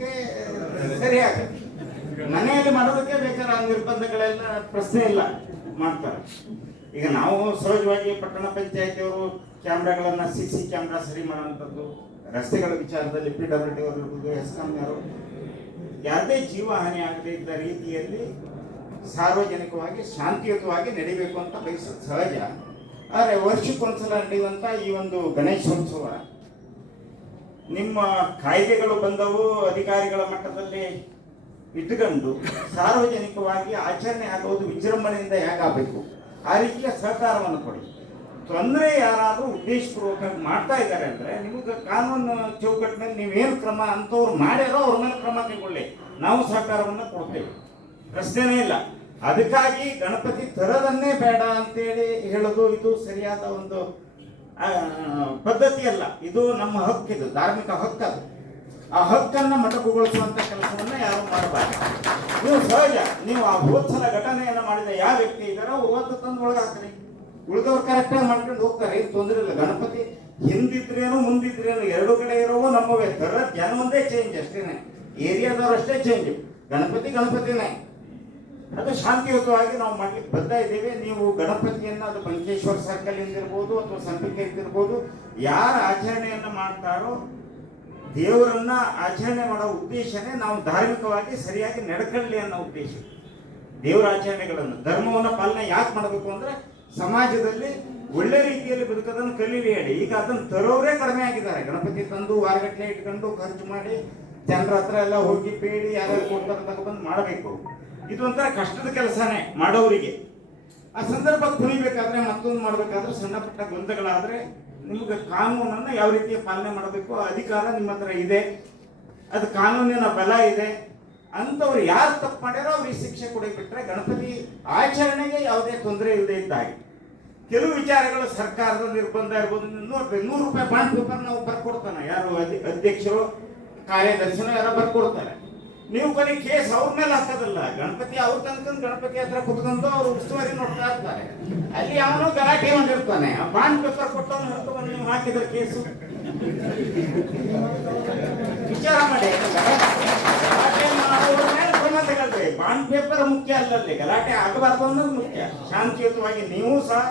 ಮಾಡೋದಕ್ಕೆ ಸರಿ ಆಗುತ್ತೆ. ಮನೆಯಲ್ಲಿ ಮಾಡೋದಕ್ಕೆ ಬೇಕಾದ ನಿರ್ಬಂಧಗಳೆಲ್ಲ ಪ್ರಶ್ನೆ ಇಲ್ಲ, ಮಾಡ್ತಾರೆ. ಈಗ ನಾವು ಸಹಜವಾಗಿ ಪಟ್ಟಣ ಪಂಚಾಯತಿಯವರು ಕ್ಯಾಮ್ರಾಗಳನ್ನ ಸಿ ಸಿ ಕ್ಯಾಮ್ರಾ ಸರಿ ಮಾಡುವಂಥದ್ದು, ರಸ್ತೆಗಳ ವಿಚಾರದಲ್ಲಿ ಪಿ ಡಬ್ಲ್ಯೂ ಡಿ ಅವರು ಎಸ್ಕಾಂನವರು ಯಾವುದೇ ಜೀವ ಹಾನಿ ಆಗದೇ ಇದ್ದ ರೀತಿಯಲ್ಲಿ ಸಾರ್ವಜನಿಕವಾಗಿ, ಶಾಂತಿಯುತವಾಗಿ ನಡಿಬೇಕು ಅಂತ ಬಯಸೋದು ಸಹಜ. ಆದರೆ ವರ್ಷಕ್ಕೊಂದ್ಸಲ ನಡೆಯುವಂಥ ಈ ಒಂದು ಗಣೇಶೋತ್ಸವ ನಿಮ್ಮ ಕಾಯ್ದೆಗಳು ಬಂದವು ಅಧಿಕಾರಿಗಳ ಮಟ್ಟದಲ್ಲಿ ಇಟ್ಟುಕೊಂಡು ಸಾರ್ವಜನಿಕವಾಗಿ ಆಚರಣೆ ಆಗುವುದು ವಿಜೃಂಭಣೆಯಿಂದ ಹೇಗಾಗಬೇಕು? ಆ ರೀತಿಯ ಸಹಕಾರವನ್ನು ಕೊಡಿ. ತೊಂದರೆ ಯಾರಾದರೂ ಉದ್ದೇಶಪೂರ್ವಕ ಮಾಡ್ತಾ ಇದ್ದಾರೆ ಅಂದರೆ ನಿಮಗೆ ಕಾನೂನು ಚೌಕಟ್ಟಿನಲ್ಲಿ ನೀವೇನು ಕ್ರಮ ಅಂಥವ್ರು ಮಾಡ್ಯಾರೋ ಅವ್ರ ಮೇಲೆ ಕ್ರಮ ಕೈಗೊಳ್ಳಿ. ನಾವು ಸಹಕಾರವನ್ನು ಕೊಡ್ತೇವೆ. ಪ್ರಶ್ನೆನೇ ಇಲ್ಲ. ಅದಕ್ಕಾಗಿ ಗಣಪತಿ ತರದನ್ನೇ ಬೇಡ ಅಂತೇಳಿ ಹೇಳೋದು ಇದು ಸರಿಯಾದ ಒಂದು ಪದ್ಧತಿ ಅಲ್ಲ. ಇದು ನಮ್ಮ ಹಕ್ಕಿದು ಧಾರ್ಮಿಕ ಹಕ್ಕದು ಆ ಹಕ್ಕನ್ನ ಮಟಕುಗೊಳಿಸುವಂತ ಕೆಲಸವನ್ನ ಯಾರು ಮಾಡಬಾರ್ದು. ನೀವು ಸಹಜ, ನೀವು ಆ ಹೋದ್ಸಲ ಘಟನೆಯನ್ನು ಮಾಡಿದ ಯಾವ ವ್ಯಕ್ತಿ ಇದ್ದಾರೋ ಓದ್ ತಂದು ಒಳಗಾಕ್ರಿ. ಉಳಿದವ್ರು ಕರೆಕ್ಟಾಗಿ ಮಾಡ್ಕೊಂಡು ಹೋಗ್ತಾರೆ, ಏನು ತೊಂದರೆ ಇಲ್ಲ. ಗಣಪತಿ ಹಿಂದಿದ್ರೇನು ಮುಂದಿದ್ರೇನು, ಎರಡು ಕಡೆ ಇರೋವು ನಮ್ಮವೇ. ತರ ಜನ ಒಂದೇ ಚೇಂಜ್ ಅಷ್ಟೇನೆ. ಏರಿಯಾದವ್ರು ಅಷ್ಟೇ ಚೇಂಜ್ ಗಣಪತಿ ಗಣಪತಿನೇ. ಅದು ಶಾಂತಿಯುತವಾಗಿ ನಾವು ಮಾಡ್ಲಿಕ್ಕೆ ಬರ್ತಾ ಇದ್ದೇವೆ. ನೀವು ಗಣಪತಿಯನ್ನ ಅದು ಬಂಕೇಶ್ವರ ಸರ್ಕಲ್ ಇಂದಿರ್ಬೋದು ಅಥವಾ ಸಂಪಿಕೆ ಇರ್ಬೋದು, ಯಾರ ಆಚರಣೆಯನ್ನ ಮಾಡ್ತಾರೋ ದೇವರನ್ನ ಆಚರಣೆ ಮಾಡೋ ಉದ್ದೇಶನೇ ನಾವು ಧಾರ್ಮಿಕವಾಗಿ ಸರಿಯಾಗಿ ನಡ್ಕೊಳ್ಳಿ ಅನ್ನೋ ಉದ್ದೇಶ. ದೇವರ ಆಚರಣೆಗಳನ್ನು, ಧರ್ಮವನ್ನ ಪಾಲನೆ ಯಾಕೆ ಮಾಡಬೇಕು ಅಂದ್ರೆ ಸಮಾಜದಲ್ಲಿ ಒಳ್ಳೆ ರೀತಿಯಲ್ಲಿ ಬದುಕೋದನ್ನು ಕಲೀಲಿ ಹೇಳಿ. ಈಗ ಅದನ್ನು ತರೋರೇ ಕಡಿಮೆ ಆಗಿದ್ದಾರೆ. ಗಣಪತಿ ತಂದು ವಾರಗಟ್ಟಲೆ ಇಟ್ಕೊಂಡು ಖರ್ಚು ಮಾಡಿ ಜನರ ಹತ್ರ ಎಲ್ಲ ಹೋಗಿ ಬೇಡಿ ಯಾರ್ಯಾರು ಕೊಡ್ತಾರೆ ತಗೊಬಂದು ಮಾಡಬೇಕು. ಇದು ಒಂಥರ ಕಷ್ಟದ ಕೆಲಸನೇ ಮಾಡೋರಿಗೆ ಆ ಸಂದರ್ಭಕ್ಕೆ ಕುಣಿಬೇಕಾದ್ರೆ ಮತ್ತೊಂದು ಮಾಡಬೇಕಾದ್ರೆ ಸಣ್ಣ ಪುಟ್ಟ ಗೊಂದಗಳಾದ್ರೆ ನಿಮ್ಗೆ ಕಾನೂನನ್ನು ಯಾವ ರೀತಿಯ ಪಾಲನೆ ಮಾಡಬೇಕು ಅಧಿಕಾರ ನಿಮ್ಮ ಹತ್ರ ಇದೆ, ಅದು ಕಾನೂನಿನ ಬಲ ಇದೆ ಅಂಥವ್ರು ಯಾರು ತಪ್ಪು ಮಾಡ್ಯಾರೋ ಅವ್ರಿಗೆ ಶಿಕ್ಷೆ ಕೊಡಿ ಬಿಟ್ರೆ ಗಣಪತಿ ಆಚರಣೆಗೆ ಯಾವುದೇ ತೊಂದರೆ ಇಲ್ಲದೆ ಇದ್ದಾಗಿ. ಕೆಲವು ವಿಚಾರಗಳು ಸರ್ಕಾರದ ನಿರ್ಬಂಧ ಇರ್ಬೋದು, ನೂರು ನೂರು ರೂಪಾಯಿ ಬಾಂಡ್ ಪೇಪರ್ ನಾವು ಬರ್ಕೊಡ್ತಾನೆ. ಯಾರು ಅಧಿ- ಅಧ್ಯಕ್ಷರು, ಕಾರ್ಯದರ್ಶಿನೋ ಯಾರೋ ಬರ್ಕೊಡ್ತಾರೆ. ನೀವು ಕೊನೆ ಕೇಸ್ ಅವ್ರ ಮೇಲೆ ಹಾಕೋದಲ್ಲ. ಗಣಪತಿ ಅವ್ರ ತನಕ ಗಣಪತಿ ಹತ್ರ ಕುತ್ಕೊಂಡು ಅವ್ರು ಉಸ್ತುವಾರಿ ನೋಡ್ತಾ ಇರ್ತಾರೆ. ಅಲ್ಲಿ ಅವನು ಗಲಾಟೆ ಮಾಡಿರ್ತಾನೆ. ಆ ಬಾಂಡ್ ಪೇಪರ್ ಕೊಟ್ಟವನು ಹಿಡ್ಕೊಂಡು ನೀವು ಹಾಕಿದ್ರೆ ಕೇಸು? ವಿಚಾರ ಮಾಡಿ. ಗಲಾಟೆ ಮಾಡೋದ್ರ ಮೇಲೆ ಬಾಂಡ್ ಪೇಪರ್ ಮುಖ್ಯ ಅಲ್ಲಲ್ಲಿ. ಗಲಾಟೆ ಆಗಬಾರ್ದು ಅನ್ನೋದು ಮುಖ್ಯ. ಶಾಂತಿಯುತವಾಗಿ ನೀವು ಸಹ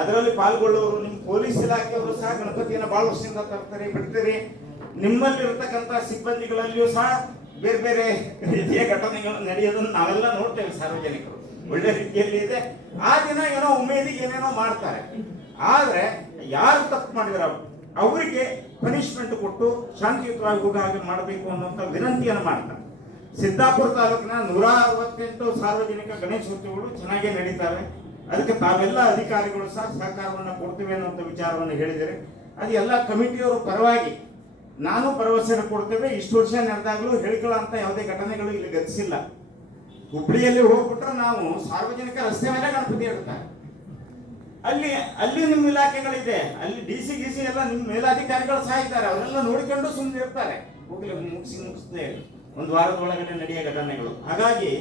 ಅದರಲ್ಲಿ ಪಾಲ್ಗೊಳ್ಳುವವರು ನಿಮ್ಮ ಪೊಲೀಸ್ ಇಲಾಖೆಯವರು ಸಹ ಗಣಪತಿಯನ್ನು ಬಹಳ ವರ್ಷದಿಂದ ತರ್ತಾರೆ, ಬಿಡ್ತೀರಿ. ನಿಮ್ಮಲ್ಲಿ ಇರತಕ್ಕಂಥ ಸಿಬ್ಬಂದಿಗಳಲ್ಲಿಯೂ ಸಹ ಬೇರೆ ಬೇರೆ ರೀತಿಯ ಘಟನೆಗಳು ನಡೆಯೋದನ್ನು ನಾವೆಲ್ಲ ನೋಡ್ತೇವೆ ಸಾರ್ವಜನಿಕರು. ಒಳ್ಳೆ ರೀತಿಯಲ್ಲಿ ಇದೆ. ಆ ದಿನ ಏನೋ ಉಮೇದಿಗೆ ಏನೇನೋ ಮಾಡ್ತಾರೆ. ಆದ್ರೆ ಯಾರು ತಪ್ಪು ಮಾಡಿದಾರ ಅವರಿಗೆ ಪನಿಷ್ಮೆಂಟ್ ಕೊಟ್ಟು ಶಾಂತಿಯುತವಾಗಿ ಹೋಗ ಹಾಗೆ ಮಾಡಬೇಕು ಅನ್ನುವಂಥ ವಿನಂತಿಯನ್ನು ಮಾಡ್ತಾರೆ. ಸಿದ್ದಾಪುರ ತಾಲೂಕಿನ ನೂರ ಅರವತ್ತೆಂಟು ಸಾರ್ವಜನಿಕ ಗಣೇಶೋತ್ಸವಗಳು ಚೆನ್ನಾಗೇ ನಡೀತವೆ. ಅದಕ್ಕೆ ತಾವೆಲ್ಲ ಅಧಿಕಾರಿಗಳು ಸಹ ಸಹಕಾರವನ್ನು ಕೊಡ್ತೇವೆ ಅನ್ನುವಂಥ ವಿಚಾರವನ್ನು ಹೇಳಿದರೆ ಅದು ಎಲ್ಲ ಕಮಿಟಿಯವರು ಪರವಾಗಿ ನಾನು ಭರವಸೆಯನ್ನು ಕೊಡ್ತೇವೆ, ಇಷ್ಟು ವರ್ಷ ನಡೆದಾಗಲೂ ಅಂತ ಯಾವುದೇ ಘಟನೆಗಳು ಇಲ್ಲಿ ಗತಿಸಿಲ್ಲ. ಹುಬ್ಳಿಯಲ್ಲಿ ಹೋಗ್ಬಿಟ್ರೆ ನಾವು ಸಾರ್ವಜನಿಕ ರಸ್ತೆ ಮೇಲೆ ಗಣಪತಿ ಇಡ್ತಾರೆ ಅಲ್ಲಿ ಅಲ್ಲಿ ನಿಮ್ಮ ಇಲಾಖೆಗಳಿದೆ, ಅಲ್ಲಿ ಡಿ ಸಿ, ಗಿ ಸಿ ಎಲ್ಲ ನಿಮ್ಮ ಮೇಲಾಧಿಕಾರಿಗಳು ಇದ್ದಾರೆ, ಅವರೆಲ್ಲ ನೋಡಿಕೊಂಡು ಸುಮ್ಮನೆ ಇರ್ತಾರೆ. ಹೋಗ್ಲಿ ಮುಗಿಸಿ ಮುಗಿಸ್ದೆ ಒಂದು ವಾರದ ಒಳಗಡೆ ನಡೆಯೋ ಘಟನೆಗಳು. ಹಾಗಾಗಿ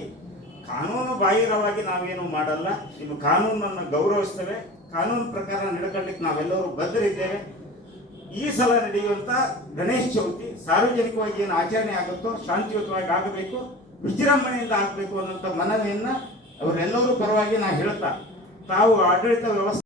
ಕಾನೂನು ಬಾಹಿರವಾಗಿ ನಾವೇನು ಮಾಡಲ್ಲ. ನಿಮ್ಮ ಕಾನೂನನ್ನು ಗೌರವಿಸ್ತೇವೆ. ಕಾನೂನು ಪ್ರಕಾರ ನಡ್ಕೊಳ್ಳಿಕ್ಕೆ ನಾವೆಲ್ಲರೂ ಬದ್ಧರಿದ್ದೇವೆ. ಈ ಸಲ ನಡೆಯುವಂತ ಗಣೇಶ ಚೌತಿ ಸಾರ್ವಜನಿಕವಾಗಿ ಏನು ಆಚರಣೆ ಆಗುತ್ತೋ, ಶಾಂತಿಯುತವಾಗಿ ಆಗಬೇಕು, ವಿಜೃಂಭಣೆಯಿಂದ ಆಗಬೇಕು ಅನ್ನೋಂಥ ಮನವಿಯನ್ನ ಅವರೆಲ್ಲರೂ ಪರವಾಗಿ ನಾ ಹೇಳ್ತಾ. ತಾವು ಆಡಳಿತ ವ್ಯವಸ್ಥೆ